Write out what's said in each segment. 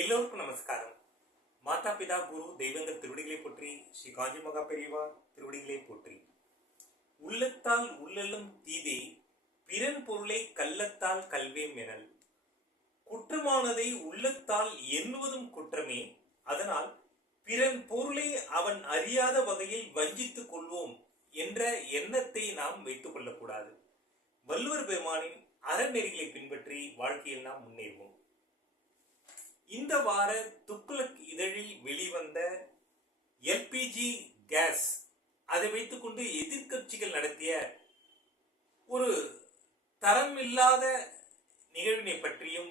எல்லோருக்கும் நமஸ்காரம். மாதா பிதா குரு தெய்வங்கள் திருவடிகளை போற்றி. ஸ்ரீ காஞ்சி மகா பெரியவா திருவடிகளை போற்றி. உள்ளத்தால் உள்ளலும் தீதே பிறன் பொருளை கள்ளத்தால் கல்வேம் எனல். குற்றமானதை உள்ளத்தால் எண்ணுவதும் குற்றமே. அதனால் பிறன் பொருளை அவன் அறியாத வகையில் வஞ்சித்துக் கொள்வோம் என்ற எண்ணத்தை நாம் வைத்துக் கொள்ளக்கூடாது. வள்ளுவர் பெருமானின் அறநெறிகளை பின்பற்றி வாழ்க்கையில் நாம் முன்னேறுவோம். இந்த வார துக்ளக் இதழில் வெளிவந்த எல்பிஜி கேஸ், அதை வைத்துக்கொண்டு எதிர்கட்சிகள் நடத்திய ஒரு தரம் இல்லாத நிகழ்வினை பற்றியும்,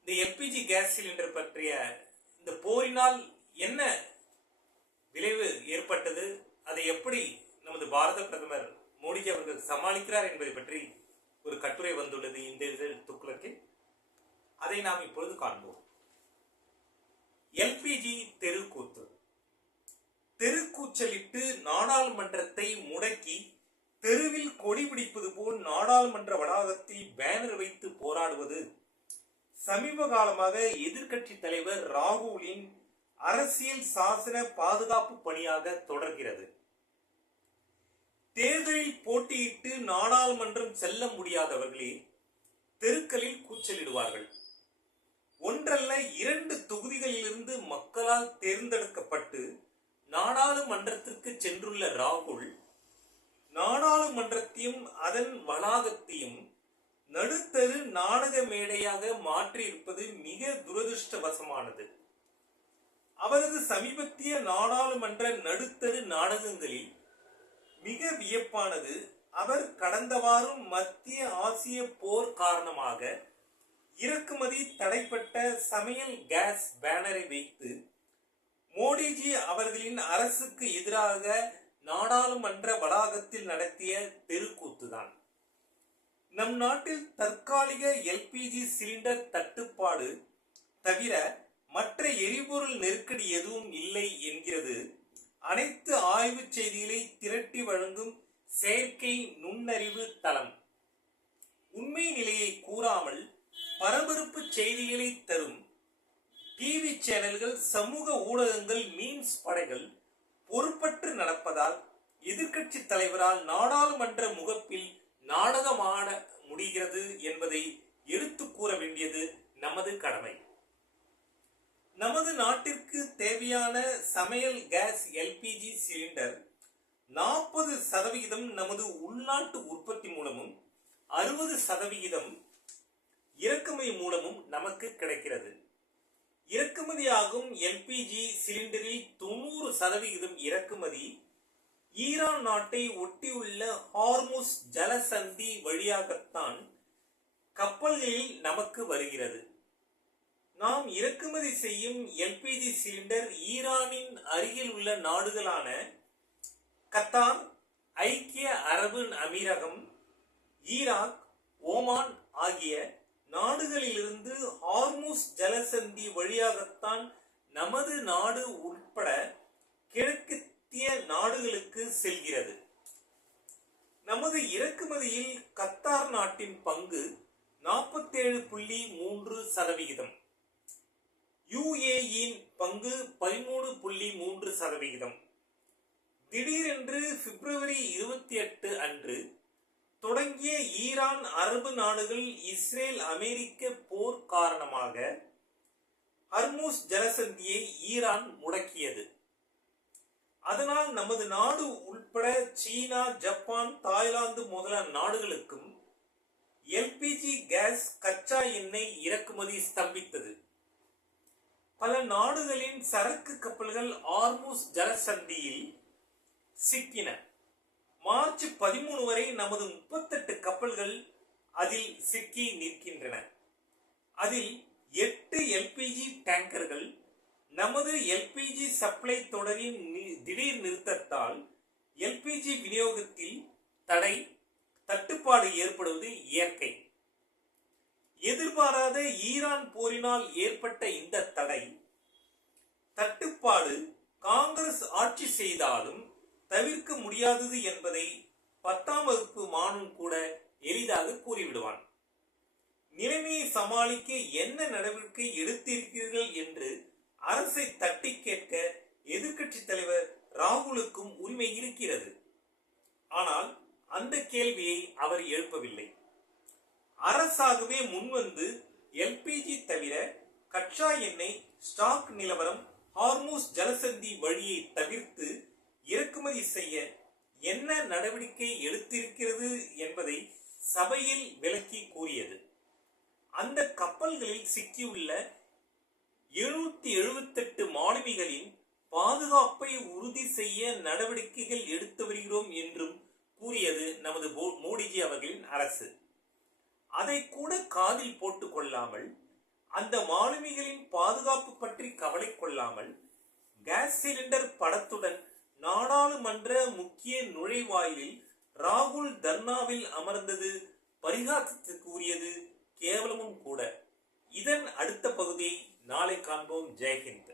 இந்த எல்பிஜி கேஸ் சிலிண்டர் பற்றிய இந்த போரினால் என்ன விளைவு ஏற்பட்டது, அதை எப்படி நமது பாரத பிரதமர் மோடிஜி அவர்கள் சமாளிக்கிறார் என்பதை பற்றி ஒரு கட்டுரை வந்துள்ளது இந்த இதழ் துக்ளக்கில். அதை நாம் இப்பொழுது காண்போம். எல்பிஜி தெருக்கூத்து. தெருக்கூச்சலிட்டு நாடாளுமன்றத்தை முடக்கி தெருவில் கொடி பிடிப்பது போல் நாடாளுமன்ற வளாகத்தில் பேனர் வைத்து போராடுவது சமீப காலமாக எதிர்கட்சி தலைவர் ராகுலின் அரசியல் சாசன பாதுகாப்பு பணியாக தொடர்கிறது. தேர்தலில் போட்டியிட்டு நாடாளுமன்றம் செல்ல முடியாதவர்களே தெருக்களில் கூச்சலிடுவார்கள். ஒன்றல்ல 2 தொகுதிகளிலிருந்து மக்களால் தேர்ந்தெடுக்கப்பட்டு நாடாளுமன்றத்திற்கு சென்றுள்ள ராகுல் நாடாளுமன்றத்தையும் அதன் வளாகத்தையும் நடுத்தரு நாடக மேடையாக மாற்றியிருப்பது மிக துரதிருஷ்டவசமானது. அவரது சமீபத்திய நாடாளுமன்ற நடுத்தரு நாடகங்களில் மிக வியப்பானது, அவர் கடந்த வாரம் மத்திய ஆசிய போர் காரணமாக இறக்குமதி தடைப்பட்ட சமையல் கேஸ் பேனரை வைத்து மோடிஜி அவர்களின் அரசுக்கு எதிராக நாடாளுமன்ற வளாகத்தில் நடத்திய தெருக்கூத்துதான். நம் நாட்டில் தற்காலிக எல்பிஜி சிலிண்டர் தட்டுப்பாடு தவிர மற்ற எரிபொருள் நெருக்கடி எதுவும் இல்லை என்கிறது அனைத்து ஆய்வு செய்திகளை திரட்டி வழங்கும் செயற்கை நுண்ணறிவு தளம். உண்மை நிலையை கூறாமல் பரபரப்பு செய்திகளை தரும் டிவி சேனல்கள், சமூக ஊடகங்கள், மீம்ஸ் படைகள் பொறுப்பற்று நடப்பதால் எதிர்கட்சி தலைவரால் நாடாளுமன்ற முகப்பில் நாடகமாட முடிகிறது என்பதை எடுத்து கூற வேண்டியது நமது கடமை. நமது நாட்டிற்கு தேவையான சமையல் கேஸ் எல்பிஜி சிலிண்டர் 40% நமது உள்நாட்டு உற்பத்தி மூலமும் 60% இறக்குமதி மூலமும் நமக்கு கிடைக்கிறது. இறக்குமதியாகும் எல்பிஜி சிலிண்டரில் 90% இறக்குமதி ஈரான் நாட்டை ஒட்டியுள்ள ஹார்முஸ் ஜலசந்தி வழியாகத்தான் கப்பல்களில் நமக்கு வருகிறது. நாம் இறக்குமதி செய்யும் எல்பிஜி சிலிண்டர் ஈரானின் அருகில் உள்ள நாடுகளான கத்தார், ஐக்கிய அரபு அமீரகம், ஈராக், ஓமான் ஆகிய நாடுகளிலிருந்து ஹார்முஸ் ஜலசந்தி வழியாகத்தான் நமது நாடு உட்பட கிழக்கத்திய நாடுகளுக்கு செல்கிறது. நமது இறக்குமதியில் கத்தார் நாட்டின் பங்கு 47.3%, யுஏஇன் பங்கு 13.3%. திடீரென்று பிப்ரவரி 28 அன்று தொடங்கிய ஈரான் அரபு நாடுகள் இஸ்ரேல் அமெரிக்க போர் காரணமாக ஹர்முஸ் ஜலசந்தியை ஈரான் முடக்கியது. அதனால் நமது நாடு உள்பட சீனா, ஜப்பான், தாய்லாந்து முதலான நாடுகளுக்கும் எல்பிஜி கேஸ், கச்சா எண்ணெய் இறக்குமதி ஸ்தம்பித்தது. பல நாடுகளின் சரக்கு கப்பல்கள் ஹார்முஸ் ஜலசந்தியில் சிக்கின. மார்ச் 13 வரை நமது 38 கப்பல்கள் அதில் சிக்கி நிற்கின்றன. அதில் 8 எல்பிஜி டேங்கர்கள். நமது எல்பிஜி சப்ளை தொடரின் திடீர் நிறுத்தத்தால் எல்பிஜி விநியோகத்தில் தட்டுப்பாடு ஏற்படுவது இயற்கை. எதிர்பாராத ஈரான் போரினால் ஏற்பட்ட இந்த தட்டுப்பாடு காங்கிரஸ் ஆட்சி செய்தாலும் தவிர்க்க முடியாதது என்பதை 10ஆம் வகுப்பு மாணவன் கூட எளிதாக கூறிவிடுவான். நிலைமையை சமாளிக்க என்ன நடவடிக்கை எடுத்திருக்கிறீர்கள் தாங்களாகவே முன்வந்து எல்பிஜி தவிர கச்சா எண்ணெய் ஸ்டாக் நிலவரம், ஹார்மூஸ் ஜலசந்தி வழியை தவிர்த்து இறக்குமதி செய்ய என்ன நடவடிக்கை எடுத்திருக்கிறது என்பதை சபையில் விளக்கி கூறியது. அந்த கப்பல்களில் சிக்கியுள்ள 778 மாலுமிகளின் பாதுகாப்பை உறுதி செய்ய நடவடிக்கைகள் எடுத்து வருகிறோம் என்றும் கூறியது நமது மோடிஜி அவர்களின் அரசு. அதை கூட காதில் போட்டுக் கொள்ளாமல், அந்த மாலுமிகளின் பாதுகாப்பு பற்றி கவலை கொள்ளாமல், கேஸ் சிலிண்டர் படத்துடன் நாடாளுமன்ற முக்கிய நுழைவாயிலில் ராகுல் தர்ணாவில் அமர்ந்தது பரிகாசத்துக்குரியது, கேவலமும் கூட. இதன் அடுத்த பகுதியை நாளை காண்போம். ஜெய்ஹிந்த்.